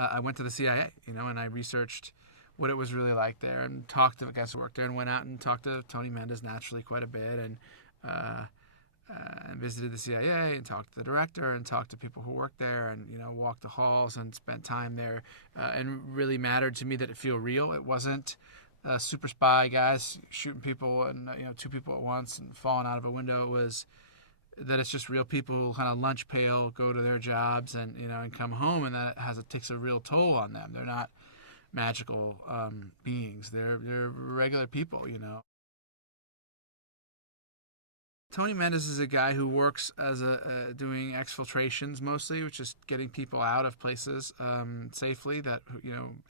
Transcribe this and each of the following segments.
I went to the CIA, and I researched what it was really like there, and talked to the guys who worked there, and went out and talked to Tony Mendez naturally quite a bit, uh, and visited the CIA and talked to the director and talked to people who worked there, and walked the halls and spent time there, and really mattered to me that it feel real. It wasn't super spy guys shooting people and two people at once and falling out of a window. It was that it's just real people who kind of lunch pail, go to their jobs, and and come home, and that takes a real toll on them. They're not magical beings. They're regular people. Tony Mendez is a guy who works as doing exfiltrations mostly, which is getting people out of places safely. That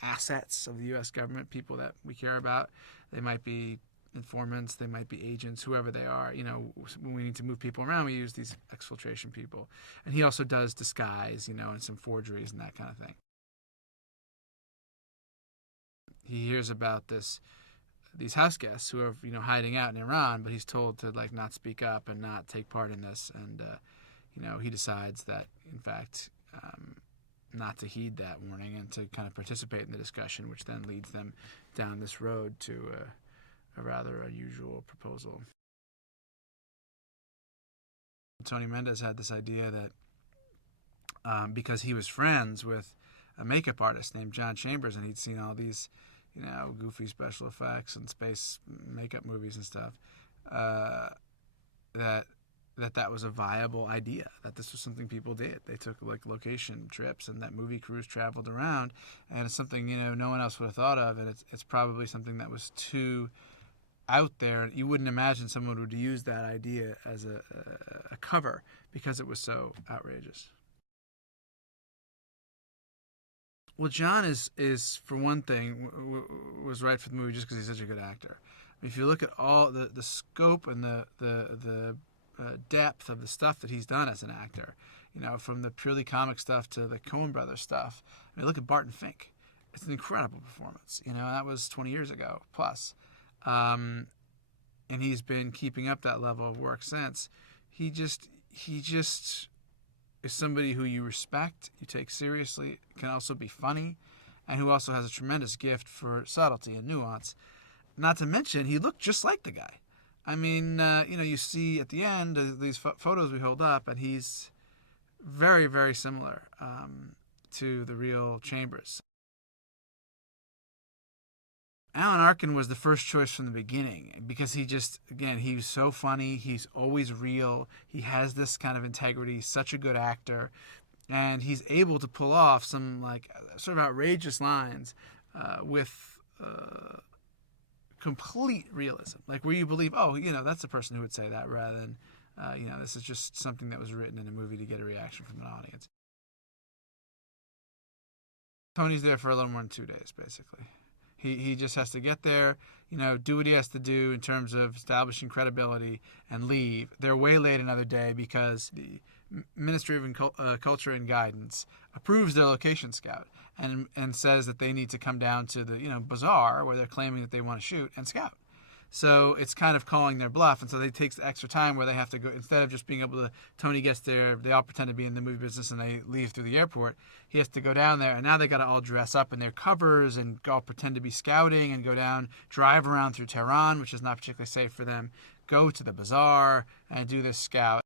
assets of the U.S. government, people that we care about. They might be informants, they might be agents, whoever they are. When we need to move people around, we use these exfiltration people. And he also does disguise, and some forgeries and that kind of thing. He hears about these house guests who are hiding out in Iran, but he's told to not speak up and not take part in this, and he decides that in fact not to heed that warning and to kind of participate in the discussion, which then leads them down this road to a rather unusual proposal. Tony Mendez had this idea that because he was friends with a makeup artist named John Chambers, and he'd seen all these goofy special effects and space makeup movies and stuff, that was a viable idea, that this was something people did. They took location trips, and that movie crews traveled around, and it's something no one else would have thought of, and it's probably something that was too out there. You wouldn't imagine someone would use that idea as a cover because it was so outrageous. Well, John is for one thing was right for the movie just because he's such a good actor. I mean, if you look at all the scope and the depth of the stuff that he's done as an actor, from the purely comic stuff to the Coen Brothers stuff. I mean, look at Barton Fink. It's an incredible performance. That was 20 years ago plus. And he's been keeping up that level of work since. He just is somebody who you respect, you take seriously, can also be funny, and who also has a tremendous gift for subtlety and nuance. Not to mention, he looked just like the guy. I mean, you see at the end these photos we hold up, and he's very, very similar to the real Chambers. Alan Arkin was the first choice from the beginning because he's so funny. He's always real. He has this kind of integrity. He's such a good actor. And he's able to pull off some sort of outrageous lines with complete realism. Where you believe, that's the person who would say that, rather than, this is just something that was written in a movie to get a reaction from an audience. Tony's there for a little more than 2 days, basically. He just has to get there, do what he has to do in terms of establishing credibility and leave. They're waylaid another day because the Ministry of Culture and Guidance approves their location scout and says that they need to come down to the bazaar where they're claiming that they want to shoot and scout. So it's kind of calling their bluff, and so they take the extra time where they have to go, instead of just being able to, Tony gets there, they all pretend to be in the movie business and they leave through the airport. He has to go down there, and now they got to all dress up in their covers and all pretend to be scouting and go down, drive around through Tehran, which is not particularly safe for them, go to the bazaar and do this scout.